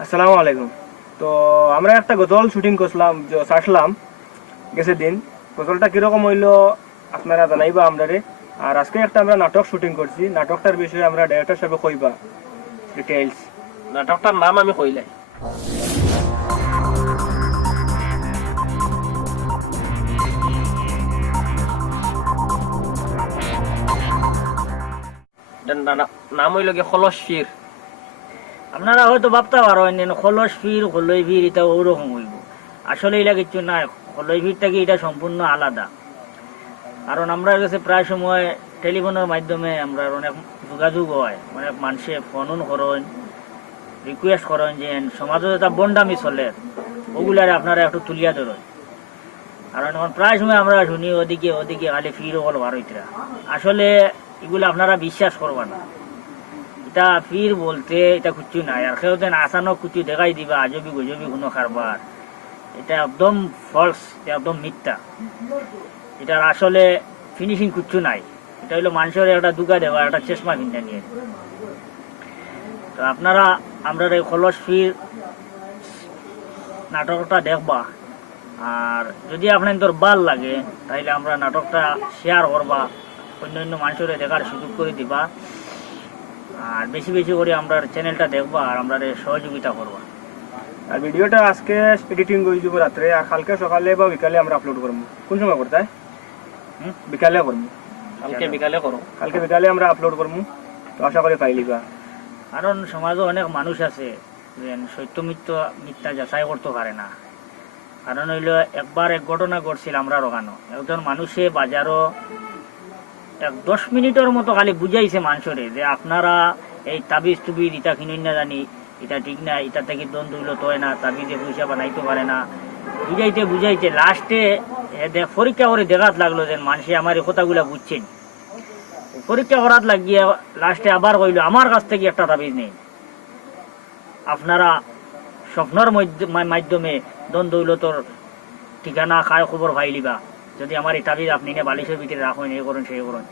আসসালামু আলাইকুম। তো আমরা একটা গজল শুটিং করছিলাম, ছাড়লাম গেছে দিন। গজলটা কিরকম হইলো আপনারা জানাইবা আমরারে। আর আজকে একটা আমরা নাটক শুটিং করছি, নাটকটার বিষয়ে আমরা ডাইরেক্টর সাহেব কইবা ডিটেইলস। নাটকটার নাম আমি কইলাই। নাম হইল গিয়ে খলস ফির। আপনারা হয়তো ভাবতে পারেন খলস ফির খলই ভিড় এটা ওরকম হইব, আসলে এটা কিছু না। খলই ভিড় থেকে এটা সম্পূর্ণ আলাদা। কারণ আমরা কাছে প্রায় সময় টেলিফোনের মাধ্যমে আমরা অনেক যোগাযোগ হয়, অনেক মানুষে ফোন করেন, রিকোয়েস্ট করেন যে সমাজে এটা বন্ডামি চলে, ওগুলার আপনারা একটু তুলিয়া ধরেন। কারণ এখন প্রায় সময় আমরা শুনি ওদিকে ওদিকে খালি ফির হল ভারতীরা। আসলে এগুলো আপনারা বিশ্বাস করবা না। এটা ফির বলতে এটা কিছু নাই। আর কেউ দেন আসানো কিছু দেখাই দিবা আজবি গজবি কোনো কারবার, এটা একদম ফলস, এটা একদম মিথ্যা। এটার আসলে ফিনিশিং কিচ্ছু নাই। এটা হলো মানুষের একটা দুগা দেওয়া, একটা চেষ্মা কিনে নিয়ে। তো আপনারা আমরা এই খলস ফির নাটকটা দেখবা। আর যদি আপনার তোর ভাল লাগে তাহলে আমরা নাটকটা শেয়ার করবা, অন্য অন্য মানুষের দেখার সুযোগ করে দিবা। আর বেশি বেশি করে আমরা চ্যানেলটা দেখবা আর আমরা সহযোগিতা করবা। আর ভিডিওটা আজকে এডিটিং করে দিব রাত্রে, আর কালকে সকালে বা বিকালে আমরা আপলোড করবো। কোন সময় করতে হয়? বিকালে করবো। কালকে বিকালে করো। কালকে বিকালে আমরা আপলোড করবো, তো আশা করি পাইলিবা। কারণ সমাজে অনেক মানুষ আছে যে সত্য মিথ্যা যাচাই করতে পারে না। কারণ হইলো একবার এক ঘটনা ঘটছিল আমরা ওখানো, একজন মানুষে বাজারও 10 মিনিটের মতো খালি বুঝাইছে মানুষরে যে আপনারা এই তাবিজ টুবিজ ইটা কিনুন না জানি, এটা ঠিক না, এটা থেকে দ্বন্দ্ব হইলো তো হয় না, তাবিজে পয়সা বানাইতে পারে না। বুঝাইতে বুঝাইতে লাস্টে পরীক্ষা করে দেখাত লাগলো যে মানুষে আমার এই কথাগুলা বুঝছেন। পরীক্ষা করাত লাগিয়ে লাস্টে আবার কইল আমার কাছ থেকে একটা তাবিজ নেই, আপনারা স্বপ্নের মাধ্যমে দ্বন্দ্ব হইল তোর ঠিকানা খায় খবর পাইলিবা, যদি আমার এই তাবিজ আপনি না বালিশের ভিতরে রাখুন, এই করুন সেই করুন।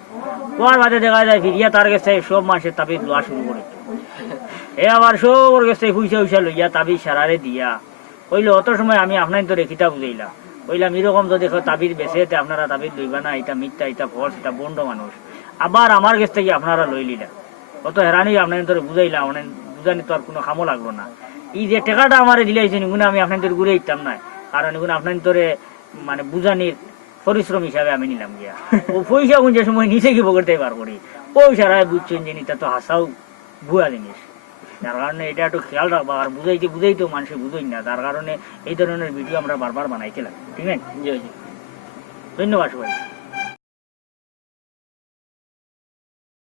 কোয়ার বাদে দেখা যায় ফিরিয়া তার কাছে সব মানুষের তাবিজ লওয়া শুরু করে। এ আবার সবর কাছে পয়সা উইসা লইয়া তাবিজ সারারে দিয়া কইল অত সময় আমি আপনার তো রেখিতা বুঝাইলাম, কইলাম এরকম যদি তাবিজ বেছে আপনারা তাবিজ লইবা না, এটা মিথ্যা, এটা ফলস, এটা বন্ড মানুষ। আবার আমার কাছ থেকে আপনারা লই লিলা, অত হেরানি আপনার তোরে বুঝাইলাম, আপনার বুঝানি তো আর কোনো খামো লাগলো না। এই যে টাকাটা আমার দিলাইছেন এগুলো আমি আপনাদের ঘুরে দিতাম না, কারণ এগুলো আপনার তোরে মানে বুঝানির পরিশ্রম হিসাবে আমি নিলাম গিয়া। ও পয়সা যে সময় নিচে কি পকেটে বার করি, পয়সারায় বুঝছেন যে এটা তো হাসাও ভুয়া জিনিস। যার কারণে এটা একটু খেয়াল রাখবা। আর বুঝাইতেও মানুষে বুঝই না, তার কারণে এই ধরনের ভিডিও আমরা বারবার বানাইতে লাগে। ঠিক আছে, ধন্যবাদ সবাই।